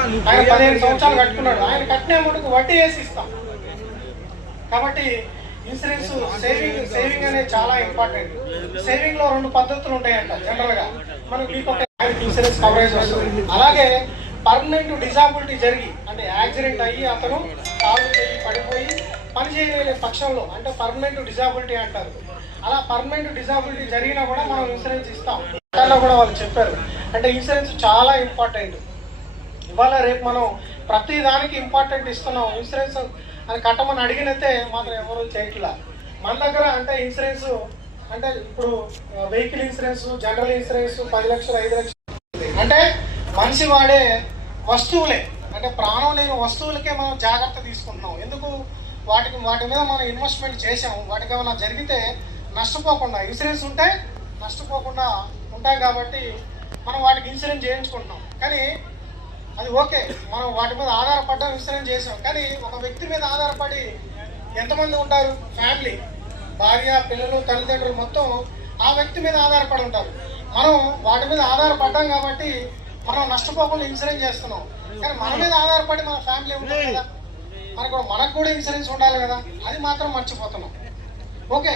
ఆయన 15 సంవత్సరాలు కట్టుకున్నాడు. ఆయన కట్టిన అమౌంట్కి వడ్డీ వేసి ఇస్తాం. కాబట్టి ఇన్సూరెన్స్ సేవింగ్ అనేది చాలా ఇంపార్టెంట్. సేవింగ్ లో 2 పద్ధతులు ఉంటాయంట జనరల్ గా. మనకు మీకు ఇన్సూరెన్స్ కవరేజ్ వస్తుంది. అలాగే పర్మనెంట్ డిజాబిలిటీ జరిగి అంటే యాక్సిడెంట్ అయ్యి అతను కాలు చేయి పడిపోయి పని చేయలేని పక్షంలో అంటే పర్మనెంట్ డిజాబిలిటీ అంటారు. అలా పర్మనెంట్ డిజాబిలిటీ జరిగినా కూడా మనం ఇన్సూరెన్స్ ఇస్తాం. కూడా వాళ్ళు చెప్పారు. అంటే ఇన్సూరెన్స్ చాలా ఇంపార్టెంట్. ఇవాళ రేపు మనం ప్రతి దానికి ఇంపార్టెంట్ ఇస్తున్నాం. ఇన్సూరెన్స్ అని కట్టమని అడిగినైతే మాత్రం ఎవరు చేయట్లా. మన దగ్గర అంటే ఇన్సూరెన్స్ అంటే ఇప్పుడు వెహికల్ ఇన్సూరెన్స్, జనరల్ ఇన్సూరెన్స్ 10 లక్షలు 5 లక్షలు అంటే మనిషి వాడే వస్తువులే, అంటే ప్రాణం లేని వస్తువులకే మనం జాగ్రత్త తీసుకుంటున్నాం. ఎందుకు? వాటి మీద మనం ఇన్వెస్ట్మెంట్ చేసాము. వాటికి ఏమైనా జరిగితే నష్టపోకుండా, ఇన్సూరెన్స్ ఉంటే నష్టపోకుండా ఉంటాం కాబట్టి మనం వాటికి ఇన్సూరెన్స్ చేయించుకుంటున్నాం. కానీ అది ఓకే, మనం వాటి మీద ఆధారపడ్డాం, ఇన్సూరెన్స్ చేసాం. కానీ ఒక వ్యక్తి మీద ఆధారపడి ఎంతమంది ఉంటారు? ఫ్యామిలీ, భార్య, పిల్లలు, తల్లిదండ్రులు మొత్తం ఆ వ్యక్తి మీద ఆధారపడి ఉంటారు. మనం వాటి మీద ఆధారపడ్డాం కాబట్టి మనం నష్టపోకుండా ఇన్సూరెన్స్ చేస్తున్నాం. కానీ మన మీద ఆధారపడి మన ఫ్యామిలీ ఉంటుంది కదా, మనకు కూడా ఇన్సూరెన్స్ ఉండాలి కదా, అది మాత్రం మర్చిపోతున్నాం. ఓకే.